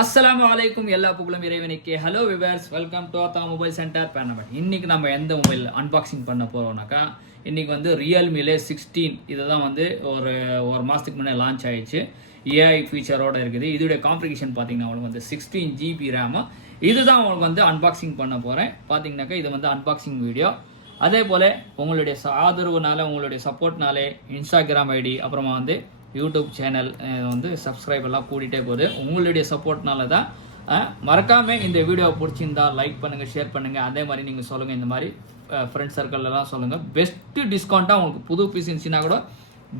அஸ்ஸலாமு அலைக்கும் எல்லா புகழும் இறைவனுக்கே. ஹலோ விவர்ஸ், வெல்கம் டு ஆத்தா மொபைல் சென்டர் பேனபட். இன்னைக்கு நம்ம எந்த மொபைல் அன்பாக்சிங் பண்ண போறோம்னாக்கா, இன்னைக்கு வந்து ரியல்மிலே 16 இதுதான் வந்து ஒரு மாதத்துக்கு முன்னே லான்ச் ஆயிடுச்சு. ஏஐ ஃபீச்சரோட இருக்குது. இதோடைய காம்ப்ளிகேஷன் பார்த்தீங்கன்னா உங்களுக்கு வந்து 16 GB ரேம். இதுதான் உங்களுக்கு வந்து அன்பாக்சிங் பண்ண போகிறேன். பார்த்தீங்கன்னாக்கா இது வந்து அன்பாக்சிங் வீடியோ. அதே போல் உங்களுடைய ஆதரவுனால, உங்களுடைய சப்போர்ட்னாலே இன்ஸ்டாகிராம் ஐடி, அப்புறமா வந்து யூடியூப் சேனல் வந்து சப்ஸ்கிரைப் எல்லாம் கூட்டிகிட்டே போகுது. உங்களுடைய சப்போர்ட்னால தான். மறக்காமல் இந்த வீடியோவை பிடிச்சிருந்தா லைக் பண்ணுங்கள், ஷேர் பண்ணுங்கள். அதே மாதிரி நீங்கள் சொல்லுங்கள், இந்த மாதிரி ஃப்ரெண்ட்ஸ் சர்க்கிள்லாம் சொல்லுங்கள். பெஸ்ட்டு டிஸ்கவுண்ட்டாக உங்களுக்கு புது பீஸ் இருந்துச்சுன்னா கூட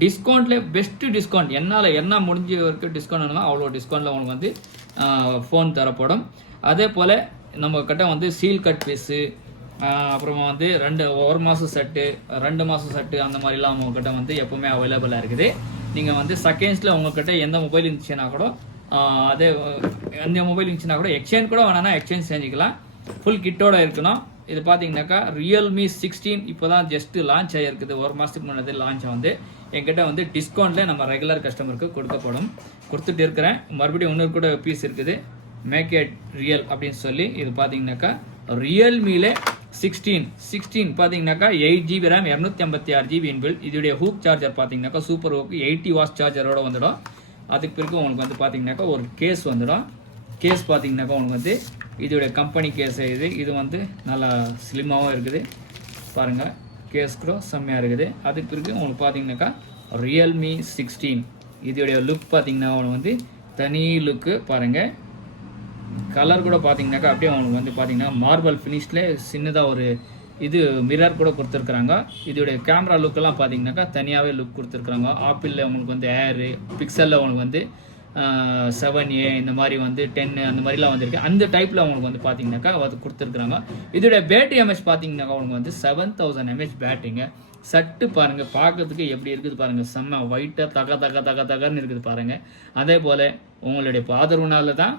டிஸ்கவுண்ட்லேயே பெஸ்ட்டு டிஸ்கவுண்ட் என்னால் என்ன முடிஞ்ச வரைக்கும் டிஸ்கவுண்ட் வேணுமோ அவ்வளோ டிஸ்கவுண்ட்டில் உங்களுக்கு வந்து ஃபோன் தரப்படும். அதே போல் நம்மக்கிட்ட வந்து சீல் கட் பீஸு, அப்புறமா வந்து ஒரு மாதம் செட்டு, 2 மாதம் செட்டு, அந்த மாதிரிலாம் உங்கள்கிட்ட வந்து எப்போவுமே அவைலபிளாக இருக்குது. நீங்கள் வந்து செகண்ட்ஸில் உங்கள்கிட்ட எந்த மொபைல் இருந்துச்சுன்னா கூட அதே எந்த மொபைல் இருந்துச்சுன்னா கூட எக்ஸ்சேஞ்ச் கூட வேணான்னா எக்ஸ்சேஞ்ச் செஞ்சுக்கலாம். ஃபுல் கிட்டோட இருக்கணும். இது பார்த்தீங்கன்னாக்கா ரியல்மி 16 இப்போ தான் ஜஸ்ட்டு லான்ச் ஆகிருக்குது. ஒரு மாதத்துக்கு முன்னாடி லான்ச் வந்து என்கிட்ட வந்து டிஸ்கவுண்ட்டில் நம்ம ரெகுலர் கஸ்டமருக்கு கொடுத்துட்டு இருக்கிறேன். மறுபடியும் இன்னொரு கூட பீஸ் இருக்குது, மேக் இட் ரியல் அப்படின்னு சொல்லி. இது பார்த்தீங்கன்னாக்கா ரியல்மியில் 16 பார்த்தீங்கன்னாக்கா 8 GB ரேம், 256 GB இன்பில்ட். இதோடைய ஹூக் சார்ஜர் பார்த்தீங்கன்னாக்கா சூப்பர் ஹூக் 80 வாட்ஸ் சார்ஜரோட வந்துடும். அதுக்கு பிறகு உங்களுக்கு வந்து பார்த்தீங்கன்னாக்கா ஒரு கேஸ் வந்துடும். கேஸ் பார்த்தீங்கன்னாக்கா உங்களுக்கு வந்து இதோடைய கம்பெனி கேஸ். இது வந்து நல்லா ஸ்லிம்மாகவும் இருக்குது. பாருங்கள், கேஸ் கூட செம்மையாக இருக்குது. அதுக்கு பிறகு உங்களுக்கு பார்த்தீங்கன்னாக்கா ரியல்மி 16 இதோடைய லுக் பார்த்தீங்கன்னா உங்களுக்கு வந்து தனி லுக்கு. பாருங்கள், கலர் கூட பார்த்தீங்கன்னாக்கா அப்படியே அவங்களுக்கு வந்து பார்த்தீங்கன்னா மார்பிள் ஃபினிஷ்ல சின்னதாக ஒரு இது மிரர் கூட கொடுத்துருக்குறாங்க. இதோடைய கேமரா லுக்கெல்லாம் பார்த்தீங்கன்னாக்கா தனியாகவே லுக் கொடுத்துருக்குறாங்க. ஆப்பிளில் உங்களுக்கு வந்து ஏரு, பிக்சலில் உங்களுக்கு வந்து 7A, இந்த மாதிரி வந்து 10 அந்த மாதிரிலாம் வந்துருக்கு. அந்த டைப்பில் அவங்களுக்கு வந்து பார்த்தீங்கன்னாக்கா அது கொடுத்துருக்குறாங்க. இதோடைய பேட்டரி எம்ஏஹெச் பார்த்தீங்கன்னாக்கா அவங்களுக்கு வந்து 7000 mAh பேட்டரிங்க. சட்டு பாருங்கள், பார்க்கறதுக்கு எப்படி இருக்குது பாருங்கள், செம்ம ஒயிட்டாக தகன்னு இருக்குது பாருங்கள். அதே போல் உங்களுடைய ஆதரவுனால தான்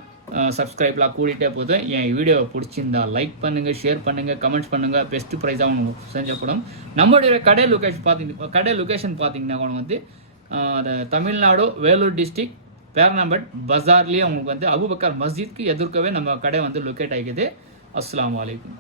சப்ஸ்கிரைப்லாம் கூட்டிகிட்டே போகுது. என் வீடியோவை பிடிச்சிருந்தா லைக் பண்ணுங்கள், ஷேர் பண்ணுங்கள், கமெண்ட்ஸ் பண்ணுங்கள். பெஸ்ட்டு ப்ரைஸாக உங்களுக்கு செஞ்சப்படும். நம்மளுடைய கடை லொக்கேஷன் பார்த்தீங்கன்னா வந்து தமிழ்நாடு வேலூர் டிஸ்ட்ரிக்ட் பேர்னம்பட் பஜார்லேயே உங்களுக்கு வந்து அபுபக்கர் மஸ்ஜித்க்கு எதிர்க்கவே நம்ம கடை வந்து லொக்கேட் ஆகிக்குது. அஸ்ஸலாமு அலைக்கும்.